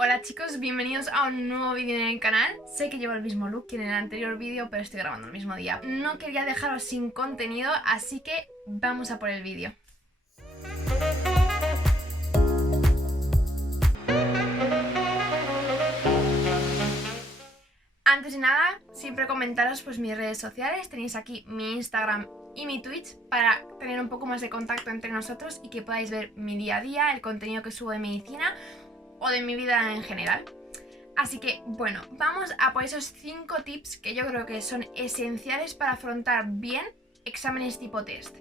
Hola chicos, bienvenidos a un nuevo vídeo en el canal. Sé que llevo el mismo look que en el anterior vídeo, pero estoy grabando el mismo día. No quería dejaros sin contenido, así que vamos a por el vídeo. Antes de nada, siempre comentaros pues mis redes sociales. Tenéis aquí mi Instagram y mi Twitch para tener un poco más de contacto entre nosotros y que podáis ver mi día a día, el contenido que subo de medicina o de mi vida en general. Así que, bueno, vamos a por esos 5 tips que yo creo que son esenciales para afrontar bien exámenes tipo test.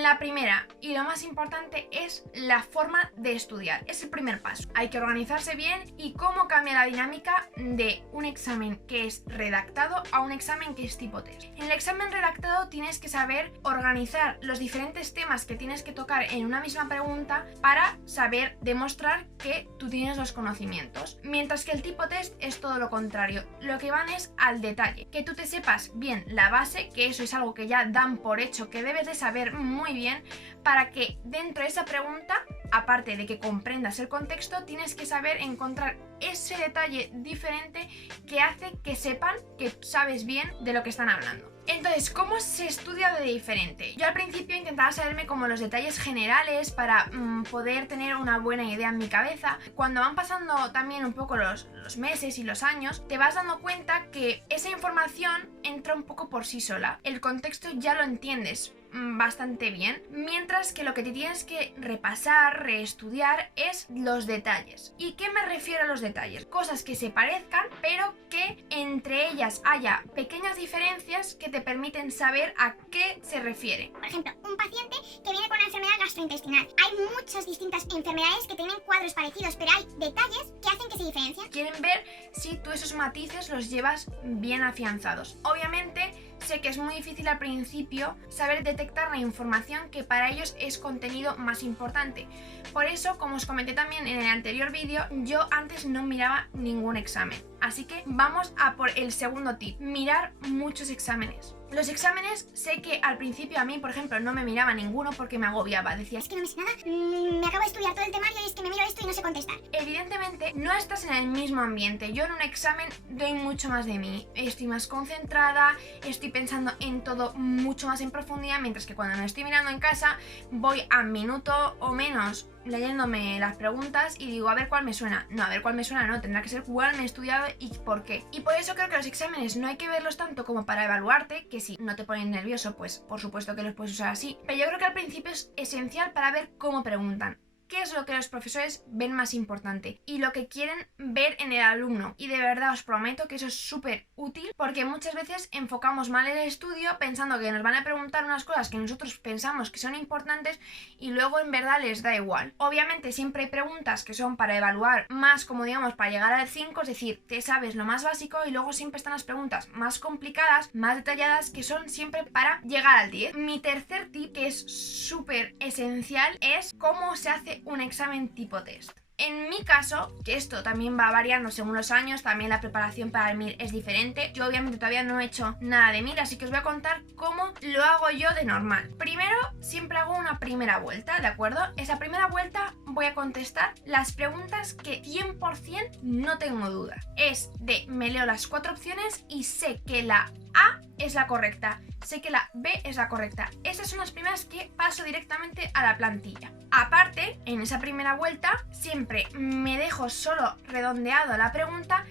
La primera y lo más importante es la forma de estudiar. Es el primer paso. Hay que organizarse bien y cómo cambia la dinámica de un examen que es redactado a un examen que es tipo test. En el examen redactado tienes que saber organizar los diferentes temas que tienes que tocar en una misma pregunta para saber demostrar que tú tienes los conocimientos. Mientras que el tipo test es todo lo contrario. Lo que van es al detalle. Que tú te sepas bien la base, que eso es algo que ya dan por hecho que debes de saber muy bien, para que dentro de esa pregunta, aparte de que comprendas el contexto, tienes que saber encontrar ese detalle diferente que hace que sepan que sabes bien de lo que están hablando. Entonces, ¿cómo se estudia de diferente? Yo al principio intentaba saberme como los detalles generales para poder tener una buena idea en mi cabeza. Cuando van pasando también un poco los meses y los años, te vas dando cuenta que esa información entra un poco por sí sola. El contexto ya lo entiendes bastante bien, mientras que lo que te tienes que repasar, reestudiar es los detalles. ¿Y qué me refiero a los detalles? Cosas que se parezcan, pero que entre ellas haya pequeñas diferencias que te permiten saber a qué se refiere. Por ejemplo, un paciente que viene con una enfermedad gastrointestinal. Hay muchas distintas enfermedades que tienen cuadros parecidos, pero hay detalles que hacen que se diferencien. Quieren ver si tú esos matices los llevas bien afianzados. Obviamente, sé que es muy difícil al principio saber detectar la información que para ellos es contenido más importante. Por eso, como os comenté también en el anterior vídeo, yo antes no miraba ningún examen. Así que vamos a por el segundo tip: mirar muchos exámenes. Los exámenes, sé que al principio a mí, por ejemplo, no me miraba ninguno porque me agobiaba. Decía, Es que no me sé nada, me acabo de estudiar todo el temario y es que me miro esto y no sé contestar. Evidentemente no estás en el mismo ambiente. Yo en un examen doy mucho más de mí. Estoy más concentrada, estoy pensando en todo mucho más en profundidad, mientras que cuando me estoy mirando en casa voy a minuto o menos leyéndome las preguntas y digo, a ver cuál me suena. No, a ver cuál me suena no, tendrá que ser cuál me he estudiado y por qué. Y por eso creo que los exámenes no hay que verlos tanto como para evaluarte, que si no te ponen nervioso, pues por supuesto que los puedes usar así. Pero yo creo que al principio es esencial para ver cómo preguntan. ¿Qué es lo que los profesores ven más importante? Y lo que quieren ver en el alumno. Y de verdad os prometo que eso es súper útil, porque muchas veces enfocamos mal el estudio pensando que nos van a preguntar unas cosas que nosotros pensamos que son importantes y luego en verdad les da igual. Obviamente siempre hay preguntas que son para evaluar más, como digamos, para llegar al 5, es decir, te sabes lo más básico, y luego siempre están las preguntas más complicadas, más detalladas, que son siempre para llegar al 10. Mi tercer tip, que es súper esencial, es cómo se hace un examen tipo test. En mi caso, que esto también va variando según los años, también la preparación para el MIR es diferente. Yo obviamente todavía no he hecho nada de MIR, así que os voy a contar cómo lo hago yo de normal. Primero, siempre hago una primera vuelta, ¿de acuerdo? Esa primera vuelta voy a contestar las preguntas que 100% no tengo duda. Es de, me leo las 4 opciones y sé que la A es la correcta, sé que la B es la correcta. Esas son las primeras que paso directamente a la plantilla. Aparte, en esa primera vuelta siempre me dejo solo redondeado la pregunta,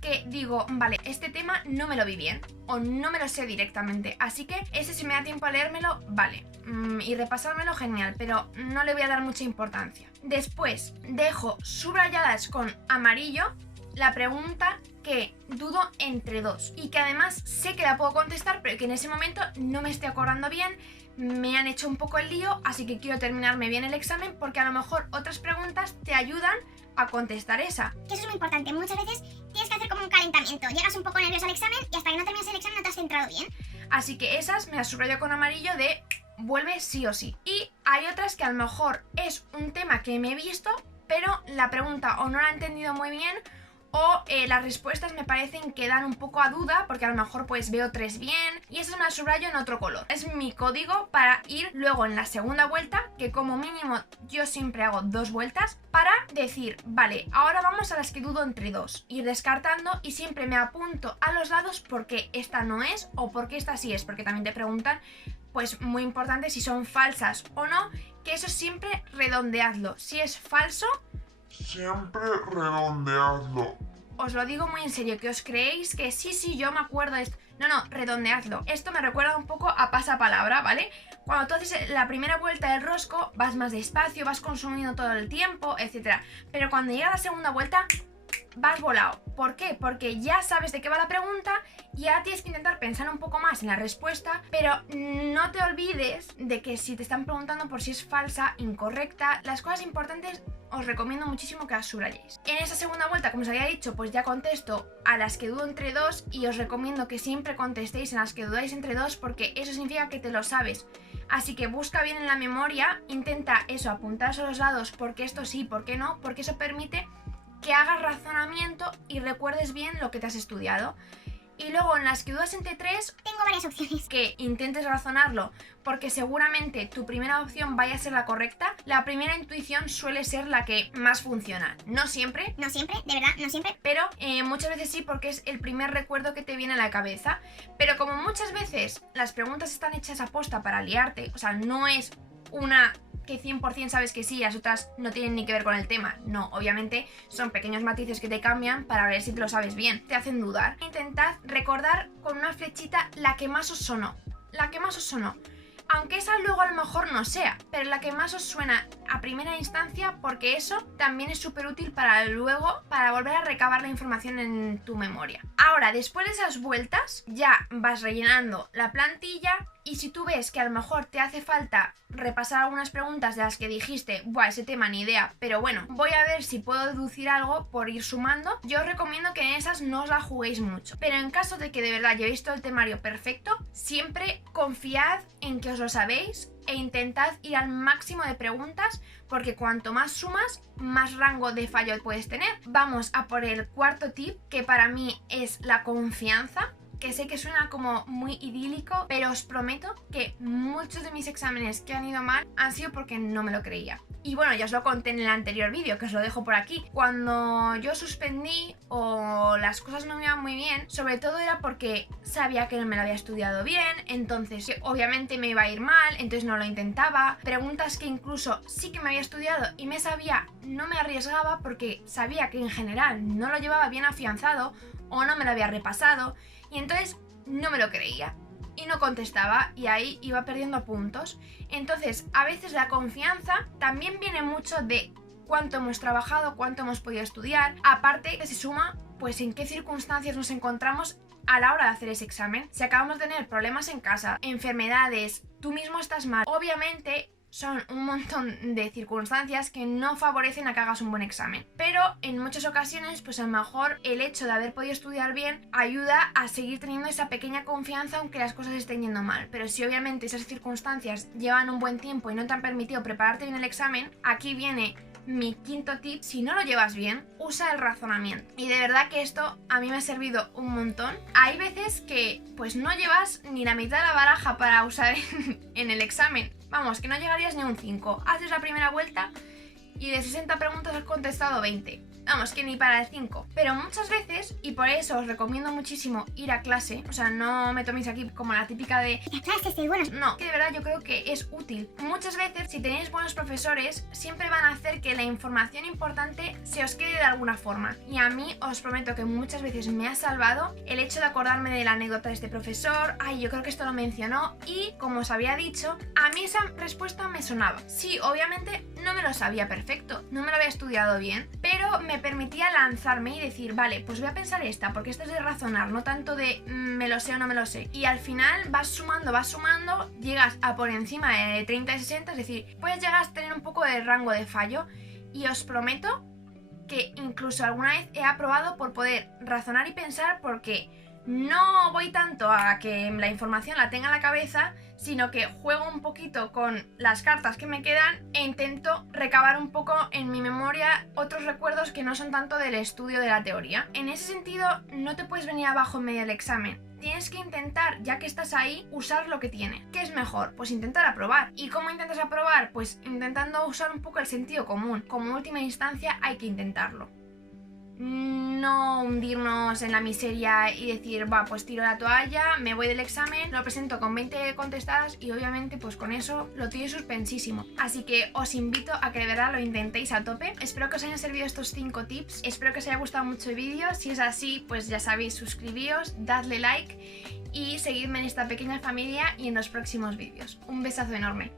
que digo, vale, este tema no me lo vi bien o no me lo sé directamente, así que ese, si me da tiempo a leérmelo, vale, y repasármelo, genial, pero no le voy a dar mucha importancia. Después dejo subrayadas con amarillo la pregunta que dudo entre dos y que además sé que la puedo contestar, pero que en ese momento no me estoy acordando bien, me han hecho un poco el lío, así que quiero terminarme bien el examen, porque a lo mejor otras preguntas te ayudan a contestar esa. Que eso es muy importante, muchas veces tienes que hacer como un calentamiento, llegas un poco nervioso al examen y hasta que no terminas el examen no te has centrado bien. Así que esas me las subrayo con amarillo de vuelve sí o sí. Y hay otras que a lo mejor es un tema que me he visto, pero la pregunta o no la he entendido muy bien, o las respuestas me parecen que dan un poco a duda porque a lo mejor pues veo 3 bien y esas me las subrayo en otro color. Es mi código para ir luego en la segunda vuelta, que como mínimo yo siempre hago 2 vueltas, para decir, vale, ahora vamos a las que dudo entre 2, ir descartando y siempre me apunto a los lados porque esta no es o porque esta sí es, porque también te preguntan, pues muy importante, si son falsas o no, que eso siempre redondeadlo. Si es falso, siempre redondeadlo. os lo digo muy en serio, que os creéis que sí, yo me acuerdo de esto. No, redondeadlo. Esto me recuerda un poco a pasapalabra, ¿vale? Cuando tú haces la primera vuelta del rosco, vas más despacio, vas consumiendo todo el tiempo, etc. Pero cuando llega la segunda vuelta, vas volado. ¿Por qué? Porque ya sabes de qué va la pregunta y ahora tienes que intentar pensar un poco más en la respuesta, pero no te olvides de que si te están preguntando por si es falsa, incorrecta, las cosas importantes os recomiendo muchísimo que las subrayéis. En esa segunda vuelta, como os había dicho, pues ya contesto a las que dudo entre 2 y os recomiendo que siempre contestéis en las que dudáis entre 2 porque eso significa que te lo sabes. Así que busca bien en la memoria, intenta eso, apuntarse a los lados porque esto sí, por qué no, porque eso permite que hagas razonamiento y recuerdes bien lo que te has estudiado. Y luego en las que dudas entre 3, Tengo varias opciones. que intentes razonarlo porque seguramente tu primera opción vaya a ser la correcta. La primera intuición suele ser la que más funciona. No siempre, No siempre, de verdad, no siempre. pero muchas veces sí, porque es el primer recuerdo que te viene a la cabeza. Pero como muchas veces las preguntas están hechas a posta para liarte, o sea, no es una que 100% sabes que sí, las otras no tienen ni que ver con el tema. No, obviamente son pequeños matices que te cambian para ver si te lo sabes bien. Te hacen dudar. Intentad recordar con una flechita la que más os sonó. La que más os sonó. Aunque esa luego a lo mejor no sea, pero la que más os suena a primera instancia, porque eso también es súper útil para luego, para volver a recabar la información en tu memoria. Ahora, después de esas vueltas, ya vas rellenando la plantilla y si tú ves que a lo mejor te hace falta repasar algunas preguntas de las que dijiste, buah, ese tema ni idea, pero bueno, voy a ver si puedo deducir algo por ir sumando, yo os recomiendo que en esas no os la juguéis mucho. Pero en caso de que de verdad llevéis todo el temario perfecto, siempre confiad en que os lo sabéis e intentad ir al máximo de preguntas porque cuanto más sumas, más rango de fallo puedes tener. Vamos a por el cuarto tip, que para mí es la confianza. Que sé que suena como muy idílico, pero os prometo que muchos de mis exámenes que han ido mal han sido porque no me lo creía. Y bueno, ya os lo conté en el anterior vídeo, que os lo dejo por aquí. Cuando yo suspendí o las cosas no me iban muy bien, sobre todo era porque sabía que no me lo había estudiado bien, entonces obviamente me iba a ir mal, entonces no lo intentaba. Preguntas que incluso sí que me había estudiado y me sabía, no me arriesgaba porque sabía que en general no lo llevaba bien afianzado o no me lo había repasado. Y entonces no me lo creía y no contestaba y ahí iba perdiendo puntos. Entonces a veces la confianza también viene mucho de cuánto hemos trabajado, cuánto hemos podido estudiar. Aparte que se suma pues en qué circunstancias nos encontramos a la hora de hacer ese examen. Si acabamos de tener problemas en casa, enfermedades, tú mismo estás mal, obviamente son un montón de circunstancias que no favorecen a que hagas un buen examen. Pero en muchas ocasiones, pues a lo mejor el hecho de haber podido estudiar bien ayuda a seguir teniendo esa pequeña confianza aunque las cosas estén yendo mal. Pero si obviamente esas circunstancias llevan un buen tiempo y no te han permitido prepararte bien el examen, aquí viene mi quinto tip. Si no lo llevas bien, usa el razonamiento. Y de verdad que esto a mí me ha servido un montón. Hay veces que pues no llevas ni la mitad de la baraja para usar en el examen. Vamos, que no llegarías ni a un 5. Haces la primera vuelta y de 60 preguntas has contestado 20. Vamos, que ni para el 5. Pero muchas veces, y por eso os recomiendo muchísimo ir a clase, o sea, no me toméis aquí como la típica de La clase estoy bueno. no, que de verdad yo creo que es útil. Muchas veces, si tenéis buenos profesores, siempre van a hacer que la información importante se os quede de alguna forma. Y a mí os prometo que muchas veces me ha salvado el hecho de acordarme de la anécdota de este profesor. Ay, yo creo que esto lo mencionó. Y como os había dicho, a mí esa respuesta me sonaba. Sí, obviamente no me lo sabía perfecto, no me lo había estudiado bien, pero me permitía lanzarme y decir, vale, pues voy a pensar esta, porque esto es de razonar, no tanto de me lo sé o no me lo sé. Y al final vas sumando, llegas a por encima de 30 y 60, es decir, puedes llegar a tener un poco de rango de fallo. Y os prometo que incluso alguna vez he aprobado por poder razonar y pensar, porque no voy tanto a que la información la tenga en la cabeza, sino que juego un poquito con las cartas que me quedan e intento recabar un poco en mi memoria otros recuerdos que no son tanto del estudio de la teoría. En ese sentido, no te puedes venir abajo en medio del examen. Tienes que intentar, ya que estás ahí, usar lo que tienes. ¿Qué es mejor? Pues intentar aprobar. ¿Y cómo intentas aprobar? Pues intentando usar un poco el sentido común. Como última instancia hay que intentarlo. No hundirnos en la miseria y decir, va, pues tiro la toalla, me voy del examen, lo presento con 20 contestadas y obviamente pues con eso lo tiro suspensísimo. Así que os invito a que de verdad lo intentéis a tope. Espero que os hayan servido estos 5 tips, espero que os haya gustado mucho el vídeo. Si es así, pues ya sabéis, suscribíos, dadle like y seguidme en esta pequeña familia y en los próximos vídeos. Un besazo enorme.